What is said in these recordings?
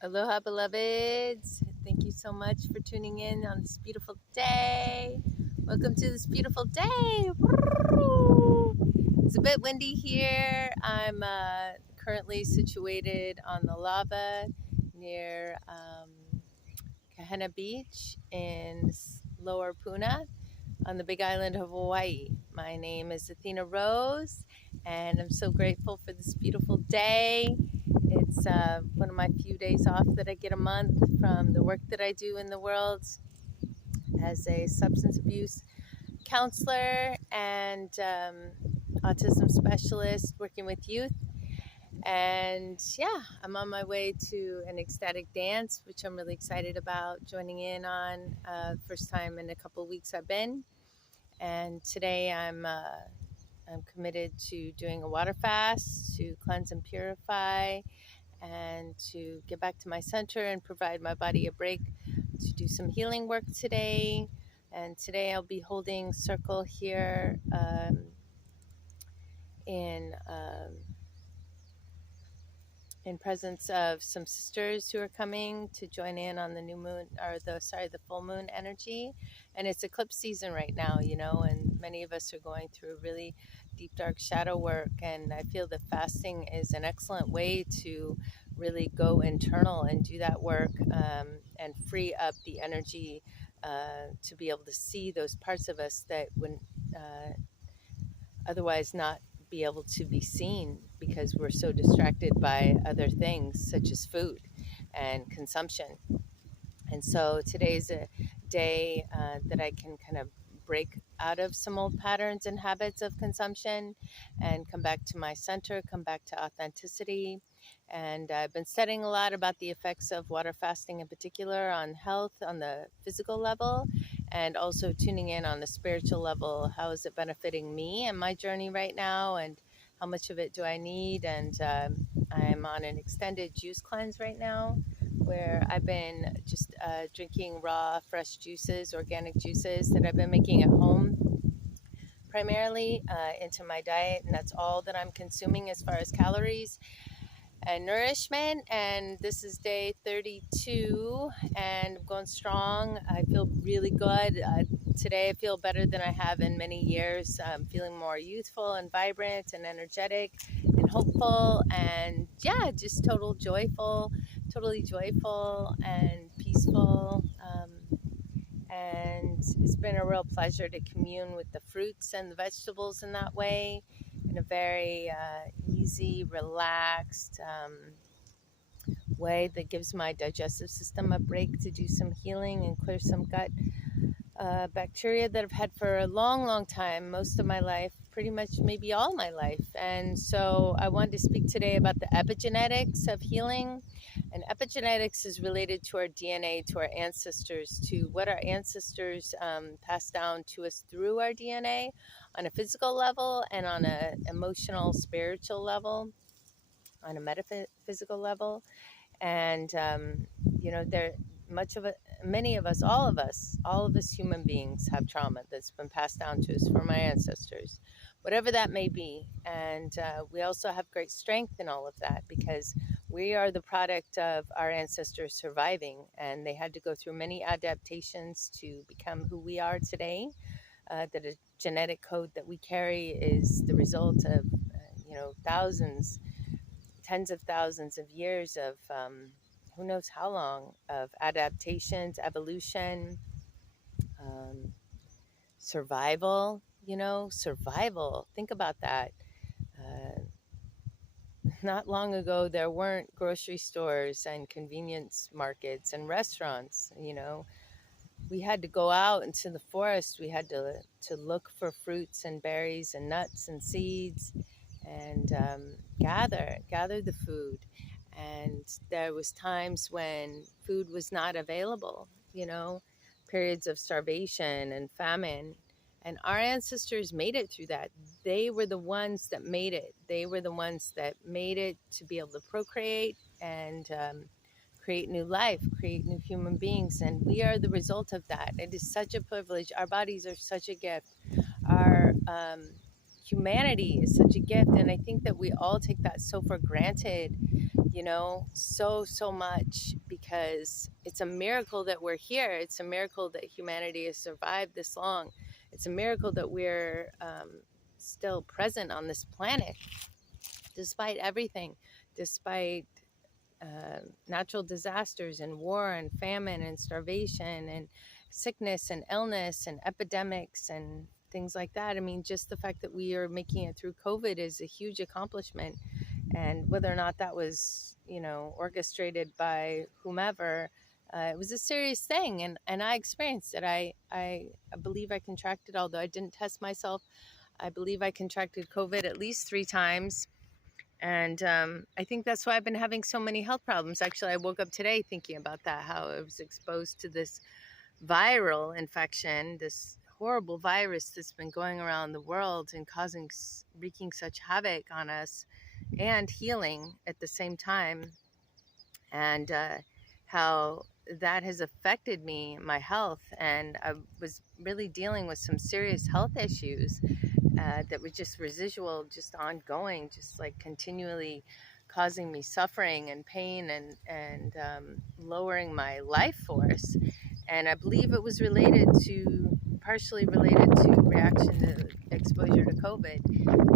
Aloha, beloveds. Thank you so much for tuning in on this beautiful day. Welcome to this beautiful day. It's a bit windy here. I'm currently situated on the lava near Kahana Beach in Lower Puna on the big island of Hawaii. My name is Athena Rose, and I'm so grateful for this beautiful day. It's one of my few days off that I get a month from the work that I do in the world as a substance abuse counselor and autism specialist working with youth. And yeah, I'm on my way to an ecstatic dance, which I'm really excited about joining in on. First time in a couple of weeks I've been. And today I'm committed to doing a water fast to cleanse and purify and to get back to my center and provide my body a break to do some healing work today. And today I'll be holding circle here in presence of some sisters who are coming to join in on the new moon, or the full moon energy. And it's eclipse season right now, and many of us are going through really deep dark shadow work, and I feel that fasting is an excellent way to really go internal and do that work, and free up the energy to be able to see those parts of us that wouldn't otherwise not be able to be seen because we're so distracted by other things such as food and consumption. And so today's a day that I can kind of break out of some old patterns and habits of consumption and come back to my center, come back to authenticity. And I've been studying a lot about the effects of water fasting in particular on health on the physical level, and also tuning in on the spiritual level. How is it benefiting me and my journey right now, and how much of it do I need? And I'm on an extended juice cleanse right now, where I've been just drinking raw, fresh juices, organic juices that I've been making at home primarily into my diet, and that's all that I'm consuming as far as calories and nourishment. And this is day 32, and I'm going strong. I feel really good. Today I feel better than I have in many years. I'm feeling more youthful and vibrant and energetic and hopeful, and yeah, just totally joyful and peaceful. And it's been a real pleasure to commune with the fruits and the vegetables in that way, in a very easy, relaxed way that gives my digestive system a break to do some healing and clear some gut bacteria that I've had for a long, long time, most of my life, pretty much maybe all my life. And so I wanted to speak today about the epigenetics of healing. And epigenetics is related to our DNA, to our ancestors, to what our ancestors passed down to us through our DNA on a physical level and on an emotional, spiritual level, on a metaphysical level. And there many of us, all of us human beings have trauma that's been passed down to us from our ancestors, whatever that may be. And we also have great strength in all of that, because we are the product of our ancestors surviving, and they had to go through many adaptations to become who we are today. That a genetic code that we carry is the result of thousands, tens of thousands of years of who knows how long of adaptations, evolution, survival. Survival. Think about that. Not long ago, there weren't grocery stores and convenience markets and restaurants. We had to go out into the forest. We had to look for fruits and berries and nuts and seeds, and gather the food. And there was times when food was not available, periods of starvation and famine. And our ancestors made it through that. They were the ones that made it. They were the ones that made it to be able to procreate and create new life, create new human beings. And we are the result of that. It is such a privilege. Our bodies are such a gift. Our humanity is such a gift. And I think that we all take that so for granted. you know, so much, because it's a miracle that we're here. It's a miracle that humanity has survived this long. It's a miracle that we're still present on this planet, despite everything, despite natural disasters and war and famine and starvation and sickness and illness and epidemics and things like that. I mean, just the fact that we are making it through COVID is a huge accomplishment. And whether or not that was, you know, orchestrated by whomever, it was a serious thing. And I experienced it. I believe I contracted, although I didn't test myself, I believe I contracted COVID at least 3 times. And I think that's why I've been having so many health problems. Actually, I woke up today thinking about that, how I was exposed to this viral infection, this horrible virus that's been going around the world and wreaking such havoc on us and healing at the same time. And how that has affected me, my health. And I was really dealing with some serious health issues that were just residual, just ongoing, just like continually causing me suffering and pain and lowering my life force. And I believe it was partially related to reaction to exposure to COVID.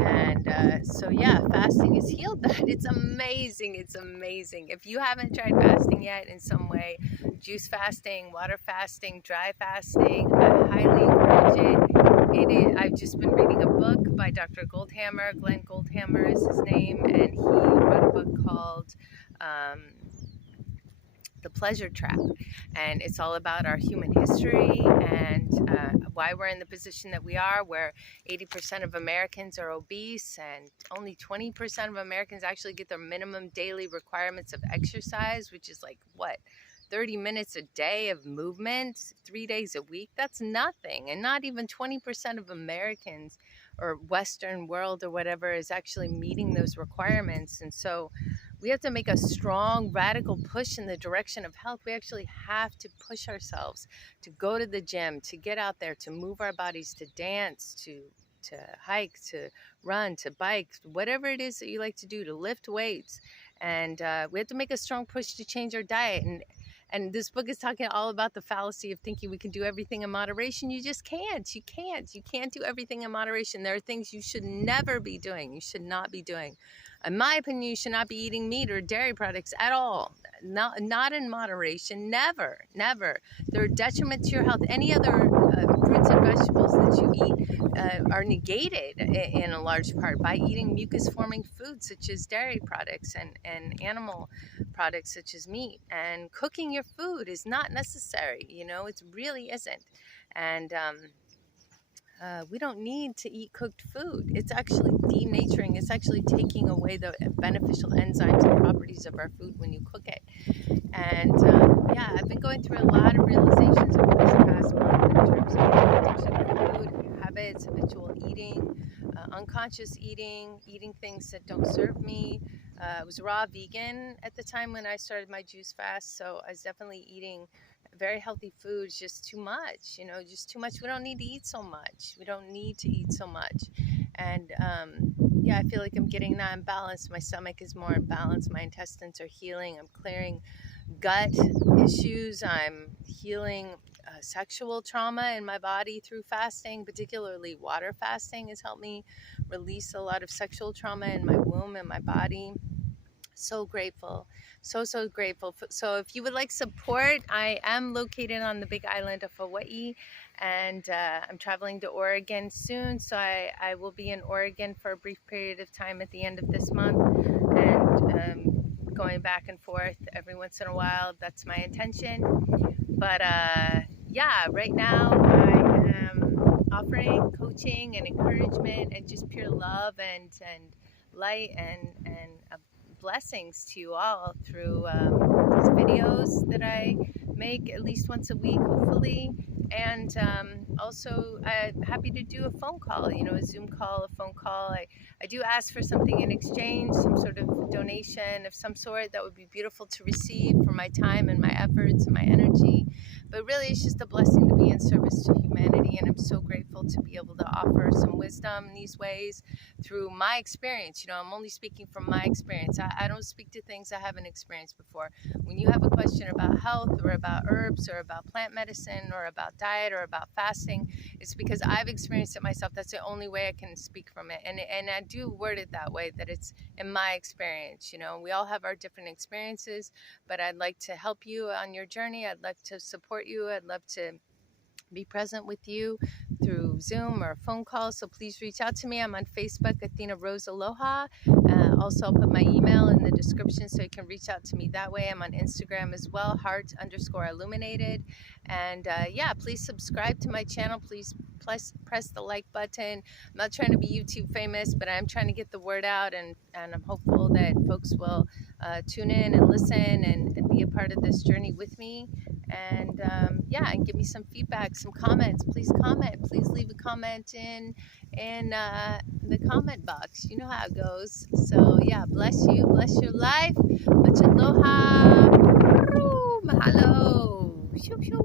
And so yeah, fasting has healed that. It's amazing. It's amazing. If you haven't tried fasting yet in some way, juice fasting, water fasting, dry fasting, I highly encourage it. I've just been reading a book by Dr. Goldhammer. Glenn Goldhammer is his name, and he wrote a book called The Pleasure Trap, and it's all about our human history and why we're in the position that we are, where 80% of Americans are obese and only 20% of Americans actually get their minimum daily requirements of exercise, which is like, what, 30 minutes a day of movement, 3 days a week? That's nothing. And not even 20% of Americans or Western world or whatever is actually meeting those requirements. And so we have to make a strong, radical push in the direction of health. We actually have to push ourselves to go to the gym, to get out there, to move our bodies, to dance, to hike, to run, to bike, whatever it is that you like to do, to lift weights. And we have to make a strong push to change our diet. And this book is talking all about the fallacy of thinking we can do everything in moderation. You just can't. You can't do everything in moderation. There are things you should never be doing. You should not be doing. In my opinion, you should not be eating meat or dairy products at all. Not in moderation. Never. They're a detriment to your health. Any other fruits and vegetables that you eat are negated in a large part by eating mucus-forming foods such as dairy products and animal products such as meat. And cooking your food is not necessary. You know, it really isn't. And we don't need to eat cooked food. It's actually denaturing. It's actually taking away the beneficial enzymes and properties of our food when you cook it. And yeah, I've been going through a lot of realizations over this past month in terms of addiction to food, habits, habitual eating, unconscious eating things that don't serve me. I was raw vegan at the time when I started my juice fast, so I was definitely eating very healthy foods, just too much, you know, just too much. We don't need to eat so much. We don't need to eat so much. And yeah, I feel like I'm getting that in balance. My stomach is more in balance. My intestines are healing. I'm clearing gut issues. I'm healing sexual trauma in my body through fasting. Particularly water fasting has helped me release a lot of sexual trauma in my womb and my body. So grateful. So grateful. So if you would like support, I am located on the big island of Hawaii, and I'm traveling to Oregon soon. So I will be in Oregon for a brief period of time at the end of this month, and going back and forth every once in a while. That's my intention. But yeah, right now I am offering coaching and encouragement and just pure love and light and blessings to you all through these videos that I make at least once a week, hopefully, And also, happy to do a phone call, a Zoom call, a phone call. I do ask for something in exchange, some sort of donation of some sort that would be beautiful to receive for my time and my efforts and my energy. But really, it's just a blessing to be in service to humanity, and I'm so grateful to be able to offer some wisdom in these ways through my experience. I'm only speaking from my experience. I don't speak to things I haven't experienced before. When you have a question about health or about herbs or about plant medicine or about diet or about fasting, it's because I've experienced it myself. That's the only way I can speak from it. And I do word it that way, that it's in my experience. We all have our different experiences, but I'd like to help you on your journey. I'd love to support you. I'd love to be present with you through Zoom or phone call. So please reach out to me. I'm on Facebook, Athena Rose Aloha. Also, I'll put my email in the description so you can reach out to me that way. I'm on Instagram as well, heart_illuminated. And yeah, please subscribe to my channel. Please press the like button. I'm not trying to be YouTube famous, but I'm trying to get the word out, and I'm hopeful that folks will tune in and listen and be a part of this journey with me. And yeah, and give me some feedback, some comments. Please comment. Please leave a comment in the comment box. You know how it goes. So yeah, bless you, bless your life. Much aloha. Mahalo. Shoo, shoo.